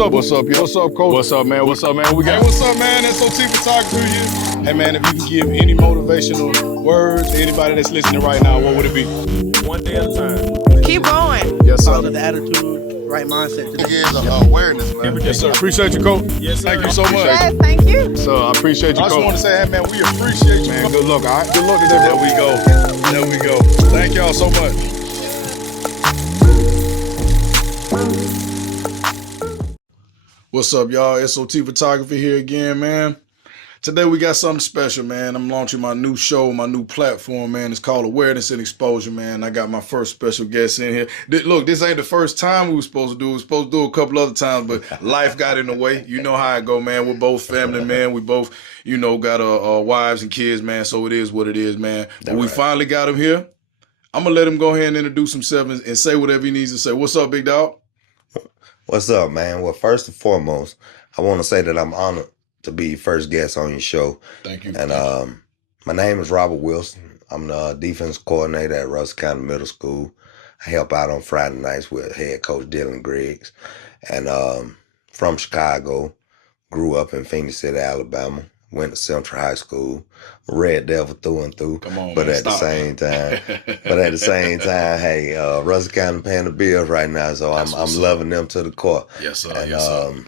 up? What's up, yo? What's up, coach? What's up, man? What's up, man? We got. Hey, what's up, man? S.O.T photography here. Hey, man, if you can give any motivational words to anybody that's listening right now, what would it be? One day at a time. Keep going. Yes, sir. Positive attitude, right mindset. It is awareness, man. Yes, sir. Appreciate you, coach. Yes, sir. Thank you so much. Yes, thank you. So I appreciate you, I coach. just want to say, hey, man, we appreciate you. Man, good luck, all right? Good luck today. There we go. There we go. Thank y'all so much. What's up, y'all? S.O.T photography here again, man. Today we got something special, man. I'm launching my new show, my new platform, man. It's called Awareness and Exposure, man. I got my first special guest in here. Look, this ain't the first time we were supposed to do it. We were supposed to do it a couple other times, but life got in the way. You know how it go, man. We're both family, man. We both, got wives and kids, man. So it is what it is, man. But we finally got him here. I'm going to let him go ahead and introduce himself and say whatever he needs to say. What's up, big dog? What's up, man? Well, first and foremost, I want to say that I'm honored to be first guest on your show. Thank you. And my name is Robert Wilson. I'm the defense coordinator at Russell County Middle School. I help out on Friday nights with head coach Dylan Griggs. And from Chicago, grew up in Phoenix City, Alabama. Went to Central High School, Red Devil through and through. Come on, but man, at the same time, hey, Russell County paying the bills right now, so I'm loving them to the core. Yes, sir. And, yes, sir.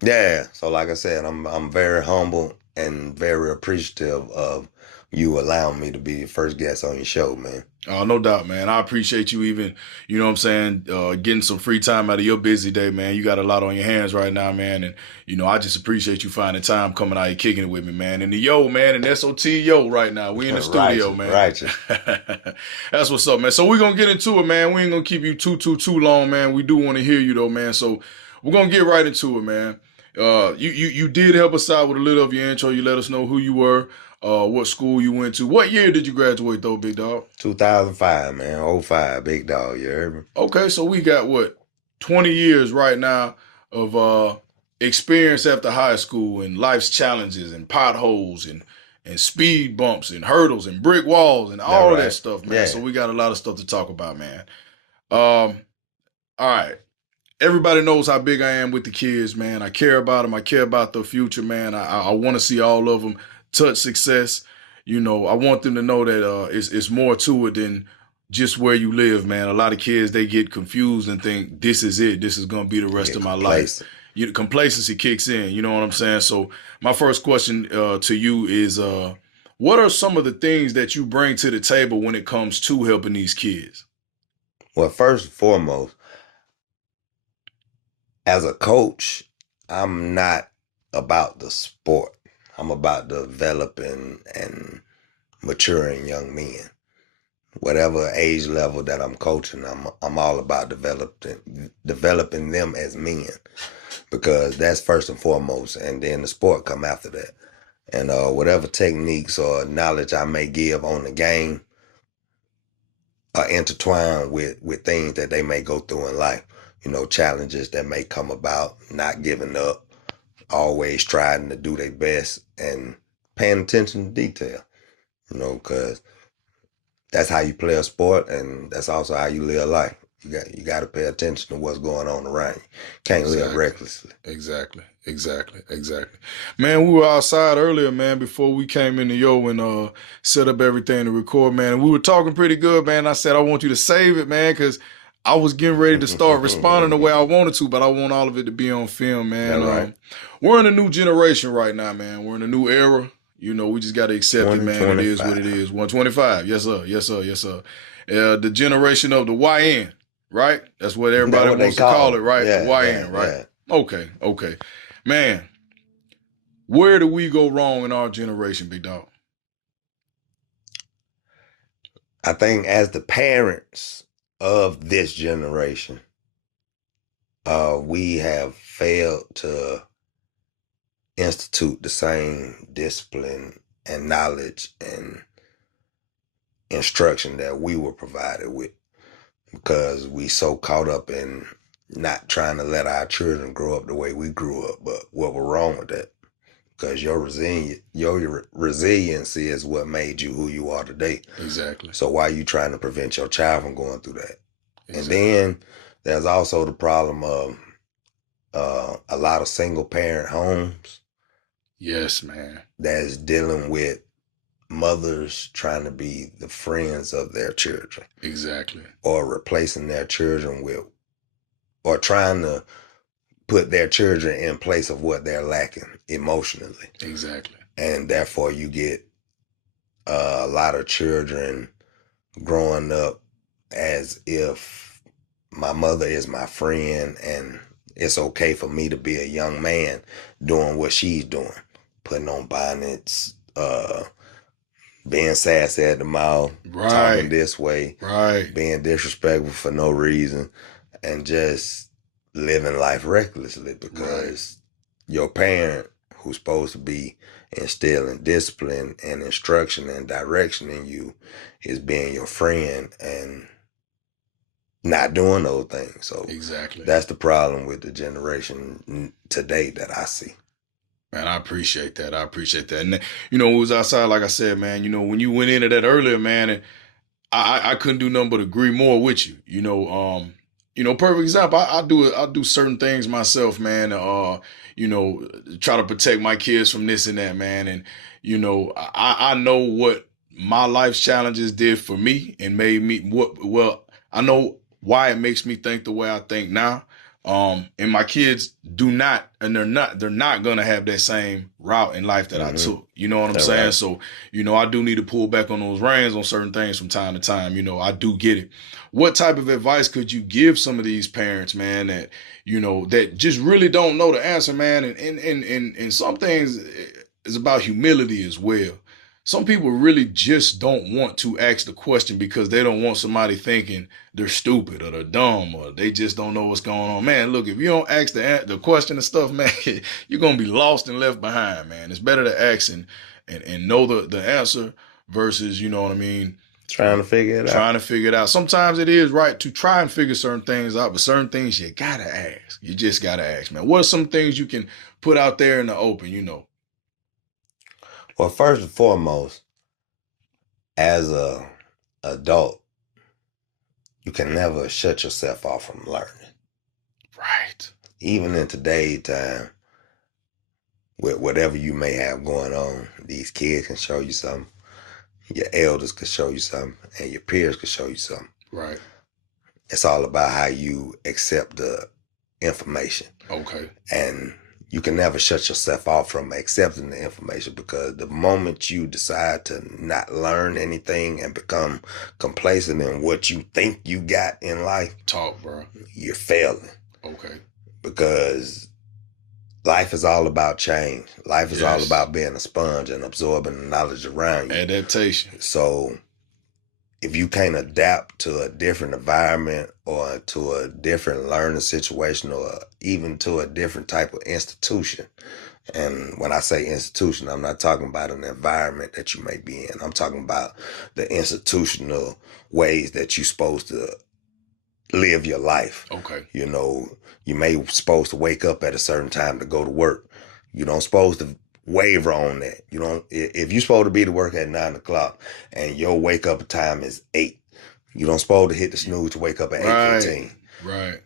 Yeah, so like I said, I'm very humble and very appreciative of you allowing me to be the first guest on your show, man. No doubt, man. I appreciate you even, you know what I'm saying, getting some free time out of your busy day, man. You got a lot on your hands right now, man. And, I just appreciate you finding time coming out here kicking it with me, man. And the yo, man, and S.O.T yo right now. We in the studio, man. Right. That's what's up, man. So we're going to get into it, man. We ain't going to keep you too long, man. We do want to hear you, though, man. So we're going to get right into it, man. You did help us out with a little of your intro. You let us know who you were. What school you went to. What year did you graduate, though, big dog? 2005, man. 05, big dog. You heard me? Okay, so we got, 20 years right now of experience after high school and life's challenges and potholes and speed bumps and hurdles and brick walls and all of that stuff, man. Yeah. So we got a lot of stuff to talk about, man. All right. Everybody knows how big I am with the kids, man. I care about them. I care about their future, man. I want to see all of them touch success. I want them to know that it's more to it than just where you live, man. A lot of kids, they get confused and think this is it. This is going to be the rest of my life. Complacency kicks in. You know what I'm saying? So my first question to you is, what are some of the things that you bring to the table when it comes to helping these kids? Well, first and foremost, as a coach, I'm not about the sport. I'm about developing and maturing young men. Whatever age level that I'm coaching, I'm all about developing them as men, because that's first and foremost, and then the sport come after that. And whatever techniques or knowledge I may give on the game are intertwined with things that they may go through in life. Challenges that may come about, not giving up, always trying to do their best and paying attention to detail, because that's how you play a sport, and that's also how you live life. You got to pay attention to what's going on around you. Can't live recklessly. Exactly. Man, we were outside earlier, man, before we came into yo and set up everything to record, man. And we were talking pretty good, man. I said, I want you to save it, man, because I was getting ready to start responding the way I wanted to, but I want all of it to be on film, man. Right. We're in a new generation right now, man. We're in a new era. We just got to accept it, man. It is what it is. 125. Yes, sir. The generation of the YN, right? That's what everybody wants to call it, right? Yeah, the YN, right? Yeah. Okay. Man, where do we go wrong in our generation, big dog? I think as the parents of this generation, we have failed to institute the same discipline and knowledge and instruction that we were provided with, because we so caught up in not trying to let our children grow up the way we grew up. But what was wrong with that? Because your resiliency is what made you who you are today. Exactly. So why are you trying to prevent your child from going through that? Exactly. And then there's also the problem of a lot of single parent homes Yes, man. that's dealing with mothers trying to be the friends of their children Exactly. or replacing their children with, or trying to put their children in place of what they're lacking emotionally. Exactly. And therefore you get a lot of children growing up as if my mother is my friend and it's okay for me to be a young man doing what she's doing, putting on bonnets, being sassy at the mouth, talking Right. this way, Right. being disrespectful for no reason, and just living life recklessly because your parent, who's supposed to be instilling discipline and instruction and direction in you, is being your friend and not doing those things. So Exactly. that's the problem with the generation today that I see. Man, I appreciate that. I appreciate that. And you know, it was outside, like I said, man. You know, when you went into that earlier, man, and I couldn't do nothing but agree more with you. Perfect example. I do certain things myself, man. Try to protect my kids from this and that, man. And I know what my life's challenges did for me and made me what. Well, I know why it makes me think the way I think now. And my kids do not, and they're not gonna have that same route in life that I took. You know what I'm saying? Right. So, I do need to pull back on those reins on certain things from time to time. I do get it. What type of advice could you give some of these parents, man, that, that just really don't know the answer, man? And some things is about humility as well. Some people really just don't want to ask the question because they don't want somebody thinking they're stupid or they're dumb or they just don't know what's going on. Man, look, if you don't ask the question and stuff, man, you're going to be lost and left behind, man. It's better to ask and know the answer versus, you know what I mean? Trying to figure it out. Trying to figure it out. Sometimes it is right to try and figure certain things out, but certain things you got to ask. You just got to ask, man. What are some things you can put out there in the open, Well, first and foremost, as a adult, you can never shut yourself off from learning. Right. Even in today's time, with whatever you may have going on, these kids can show you something, your elders can show you something, and your peers can show you something. Right. It's all about how you accept the information. Okay. And you can never shut yourself off from accepting the information because the moment you decide to not learn anything and become complacent in what you think you got in life, Talk, bro. you're failing. Okay. Because life is all about change. Life is all Yes. about being a sponge and absorbing the knowledge around you. Adaptation. So if you can't adapt to a different environment or to a different learning situation or even to a different type of institution, and when I say institution, I'm not talking about an environment that you may be in. I'm talking about the institutional ways that you're supposed to live your life. Okay. You may supposed to wake up at a certain time to go to work. You don't supposed to waver on that. You don't. If you're supposed to be to work at 9 o'clock and your wake up time is 8, you don't supposed to hit the snooze to wake up at 8:15. Right.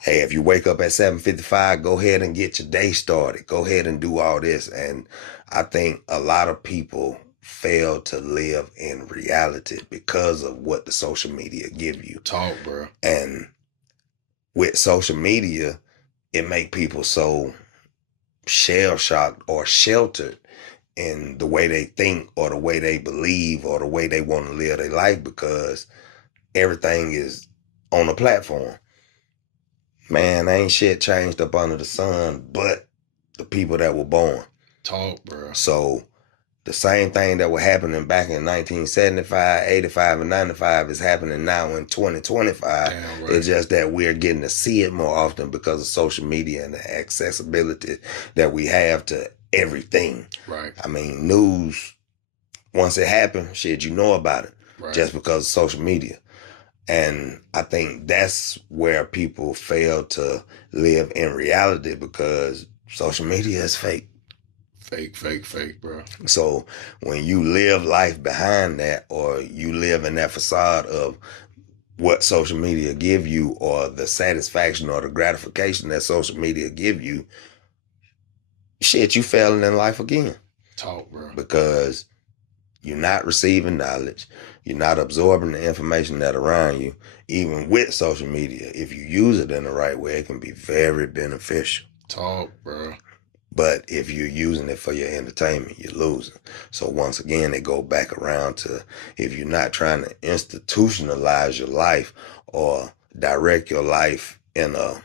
Hey, if you wake up at 7:55, go ahead and get your day started. Go ahead and do all this. And I think a lot of people fail to live in reality because of what the social media give you. Talk, bro. And with social media, it make people so shell-shocked or sheltered in the way they think or the way they believe or the way they want to live their life because everything is on a platform. Man, ain't shit changed up under the sun but the people that were born. Talk, bro. So the same thing that was happening back in 1975, 85, and 95 is happening now in 2025. Damn right. It's just that we're getting to see it more often because of social media and the accessibility that we have to everything. Right. I mean, news, once it happened, shit, you know about it. Right. Just because of social media. And I think that's where people fail to live in reality because social media is fake. Fake, bro. So when you live life behind that or you live in that facade of what social media give you, or the satisfaction or the gratification that social media give you, shit, you failing in life again. Talk, bro. Because you're not receiving knowledge. You're not absorbing the information that around you. Even with social media, if you use it in the right way, it can be very beneficial. Talk, bro. But if you're using it for your entertainment, you're losing. So once again, it go back around to, if you're not trying to institutionalize your life or direct your life in a,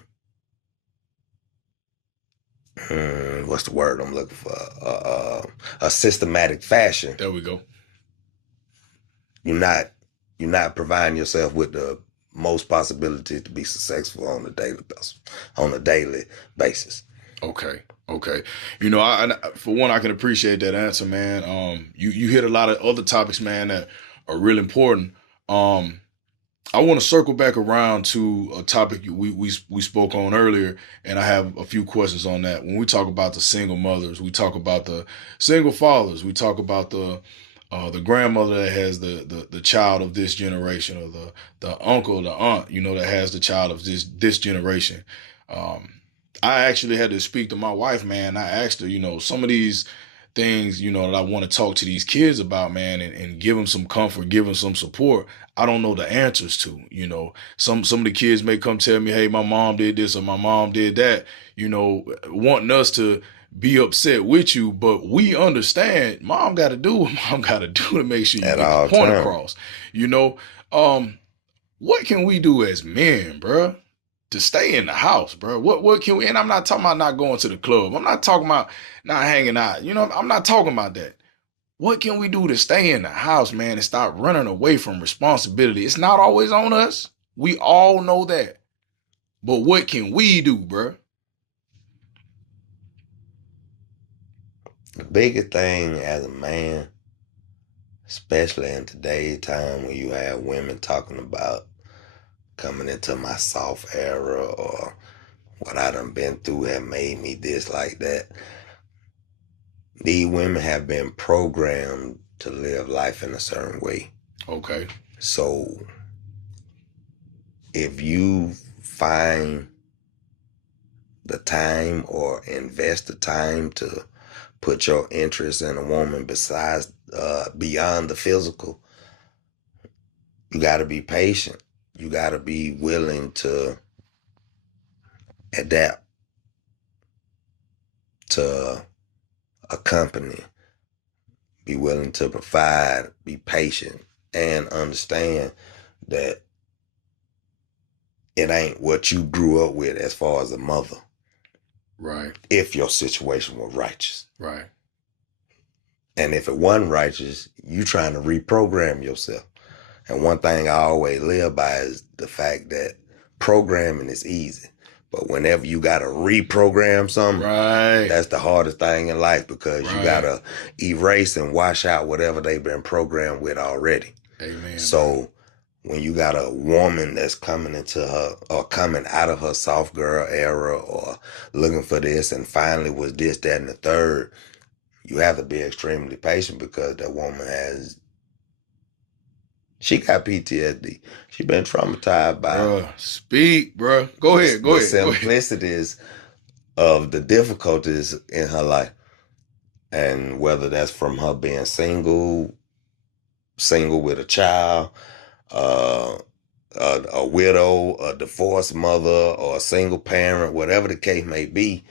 what's the word I'm looking for? A systematic fashion. There we go. You're not providing yourself with the most possibility to be successful on a daily basis. Okay. You know, I for one, I can appreciate that answer, man. You hit a lot of other topics, man, that are real important. I want to circle back around to a topic we spoke on earlier, and I have a few questions on that. When we talk about the single mothers, we talk about the single fathers, we talk about the grandmother that has the child of this generation, or the uncle, the aunt, you know, that has the child of this generation. I actually had to speak to my wife, man. I asked her, you know, some of these things, you know, that I want to talk to these kids about, man, and give them some comfort, give them some support. I don't know the answers to, you know. Some of the kids may come tell me, hey, my mom did this or my mom did that, you know, wanting us to be upset with you, but we understand mom got to do what mom got to do to make sure you At get all the point times. across, you know. What can we do as men, bruh, to stay in the house, bro? What can we, and I'm not talking about not going to the club. I'm not talking about not hanging out. You know, I'm not talking about that. What can we do to stay in the house, man, and stop running away from responsibility? It's not always on us. We all know that. But what can we do, bro? The biggest thing as a man, especially in today's time when you have women talking about coming into my soft era, or what I done been through have made me this, like that. These women have been programmed to live life in a certain way. Okay. So if you find the time or invest the time to put your interest in a woman besides beyond the physical, you got to be patient. You got to be willing to adapt to a company, be willing to provide, be patient, and understand that it ain't what you grew up with as far as a mother. Right. If your situation was righteous. Right. And if it wasn't righteous, you trying to reprogram yourself. And one thing I always live by is the fact that programming is easy. But whenever you got to reprogram something, Right. that's the hardest thing in life, because you Right. got to erase and wash out whatever they've been programmed with already. Amen. So when you got a woman that's coming into her, or coming out of her soft girl era, or looking for this and finally was this, that, and the third, you have to be extremely patient, because that woman she got PTSD. She been traumatized by Bruh, speak, bruh. Go ahead. the simplicities of the difficulties in her life. And whether that's from her being single with a child, a widow, a divorced mother, or a single parent, whatever the case may be,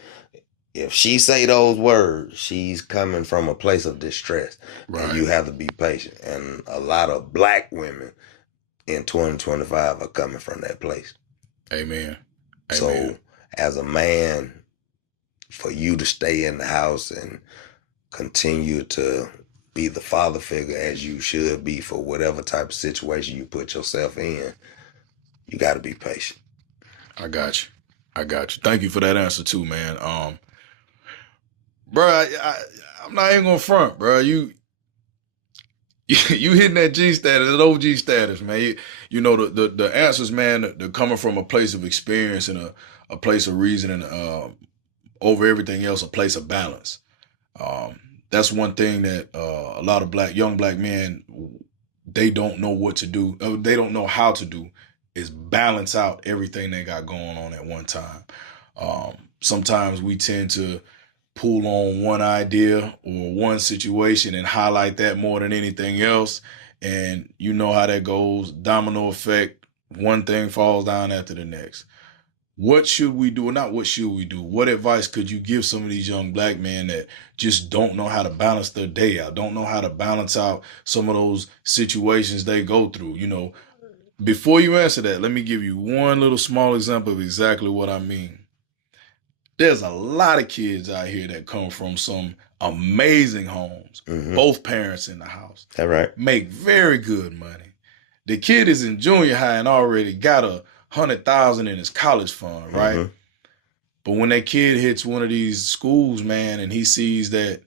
if she say those words, she's coming from a place of distress. Right. And you have to be patient. And a lot of black women in 2025 are coming from that place. Amen. So as a man, for you to stay in the house and continue to be the father figure as you should be for whatever type of situation you put yourself in, you got to be patient. I got you. Thank you for that answer too, man. Bro, I'm not even gonna front, bro. You hitting that G status, that OG status, man. You know the answers, man. They're coming from a place of experience and a place of reasoning. Over everything else, a place of balance. That's one thing that a lot of young black men, they don't know what to do. They don't know how to do. is balance out everything they got going on at one time. Sometimes we tend to pull on one idea or one situation and highlight that more than anything else. And you know how that goes, domino effect, one thing falls down after the next. What should we do? Or not what should we do? What advice could you give some of these young black men that just don't know how to balance their day out, don't know how to balance out some of those situations they go through? You know, before you answer that, let me give you one little small example of exactly what I mean. There's a lot of kids out here that come from some amazing homes, both parents in the house. All right. Make very good money. The kid is in junior high and already got $100,000 in his college fund, right? But when that kid hits one of these schools, man, and he sees that,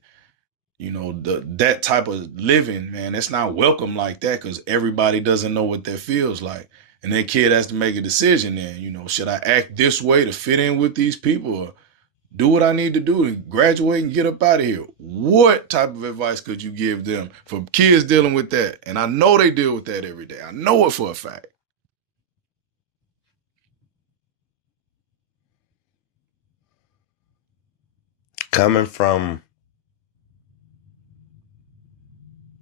you know, that type of living, man, that's not welcome like that, because everybody doesn't know what that feels like. And that kid has to make a decision then, you know, should I act this way to fit in with these people, or do what I need to do to graduate and get up out of here? What type of advice could you give them for kids dealing with that? And I know they deal with that every day. I know it for a fact. Coming from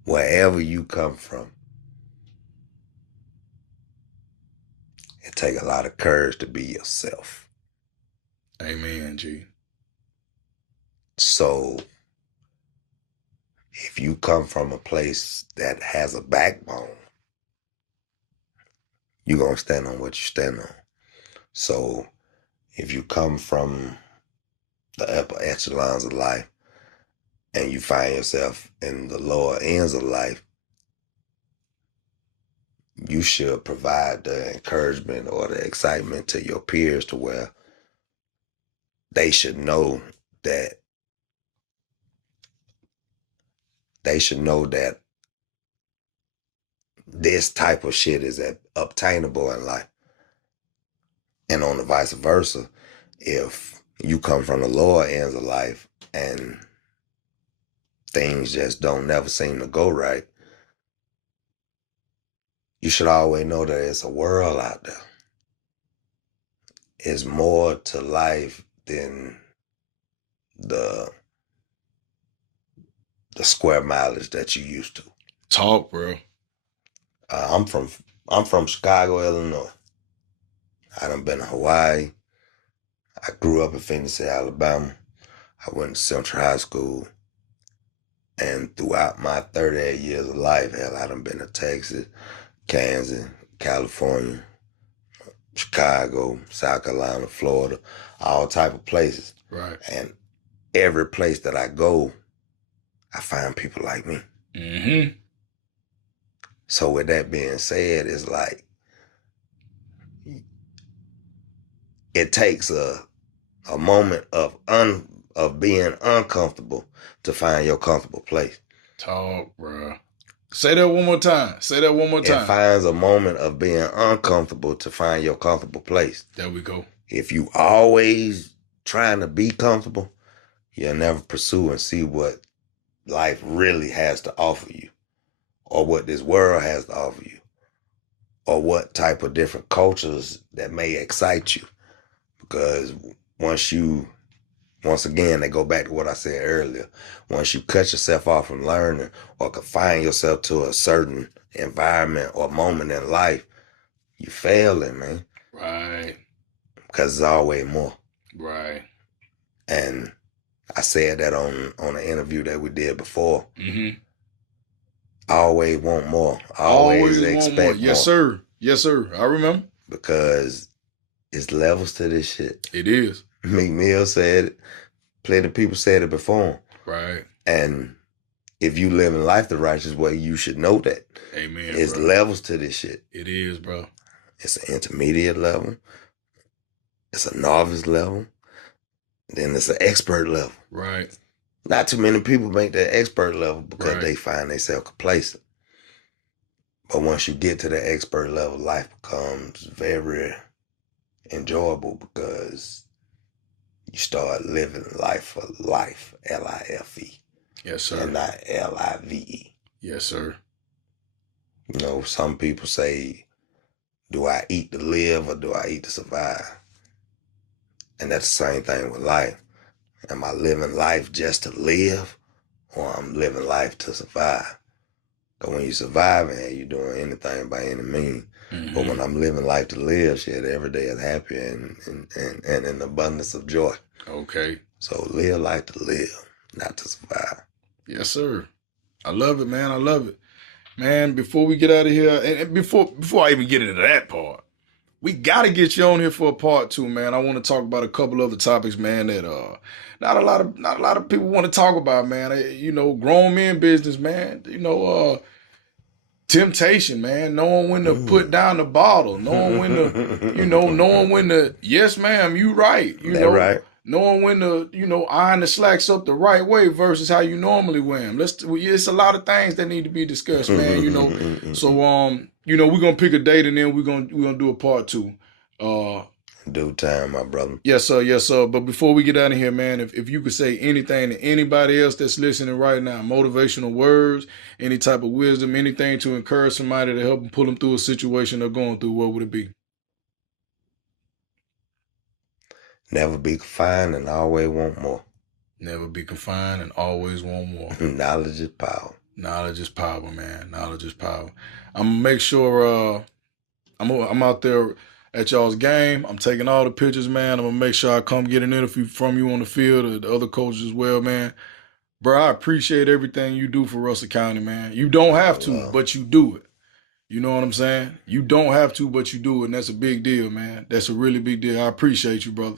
wherever you come from, it takes a lot of courage to be yourself. Amen, G. So if you come from a place that has a backbone, you're going to stand on what you stand on. So if you come from the upper echelons of life and you find yourself in the lower ends of life, you should provide the encouragement or the excitement to your peers to where they should know that this type of shit is obtainable in life. And on the vice versa, if you come from the lower ends of life and things just don't never seem to go right, you should always know that it's a world out there. It's more to life than the square mileage that you used to. Talk, bro. I'm from Chicago, Illinois. I done been to Hawaii. I grew up in Phoenix, Alabama. I went to Central High School. And throughout my 38 years of life, hell, I done been to Texas, Kansas, California, Chicago, South Carolina, Florida, all type of places. Right. And every place that I go, I find people like me. Mm-hmm. So with that being said, it's like it takes a moment of being uncomfortable to find your comfortable place. Talk, bro. Say that one more time. Say that one more time. It finds a moment of being uncomfortable to find your comfortable place. There we go. If you always trying to be comfortable, you'll never pursue and see what life really has to offer you, or what this world has to offer you, or what type of different cultures that may excite you. Because once again, they go back to what I said earlier. Once you cut yourself off from learning or confine yourself to a certain environment or moment in life, you failing, man. Right. Because there's always more. Right. And I said that on an interview that we did before. Mm-hmm. I always want more. I always expect more. Yes, sir. Yes, sir. I remember. Because it's levels to this shit. It is. Meek Mill said it. Plenty of people said it before. Right. And if you live in life the righteous way, you should know that. Amen. It's bro. levels to this shit. It is, bro. It's an intermediate level. It's a novice level. Then it's an expert level. Right. Not too many people make that expert level because Right. they find themselves complacent. But once you get to the expert level, life becomes very enjoyable because you start living life for life, L-I-F-E. Yes, sir. And not L-I-V-E. Yes, sir. You know, some people say Do I eat to live or do I eat to survive? And that's the same thing with life. Am I living life just to live, or I'm living life to survive? Because when you surviving, you're doing anything by any means. But when I'm living life to live, shit, every day is happy and an abundance of joy. Okay. So live life to live, not to survive. Yes, sir. I love it, man. I love it. Man, before we get out of here, and before I even get into that part, we got to get you on here for a part 2, man. I want to talk about a couple other topics, man, that not a lot of people want to talk about, man. You know, grown men business, man. You know, temptation, man. Knowing when to put down the bottle, knowing when to, knowing when to, yes, ma'am, you right. You know, right. Knowing when to, iron the slacks up the right way versus how you normally wear them. It's a lot of things that need to be discussed, man. So we're gonna pick a date and then we're gonna do a part 2. Due time, my brother. Yes, sir. Yes, sir. But before we get out of here, man, if you could say anything to anybody else that's listening right now, motivational words, any type of wisdom, anything to encourage somebody to help them pull them through a situation they're going through, what would it be? Never be confined and always want more. Never be confined and always want more. Knowledge is power. Knowledge is power, man. Knowledge is power. I'm gonna make sure I'm out there at y'all's game. I'm taking all the pictures, man. I'm gonna make sure I come get an interview from you on the field, or the other coaches as well, man. Bro, I appreciate everything you do for Russell County, man. You don't have to, but you do it. You know what I'm saying? You don't have to, but you do it, and that's a big deal, man. That's a really big deal. I appreciate you, brother.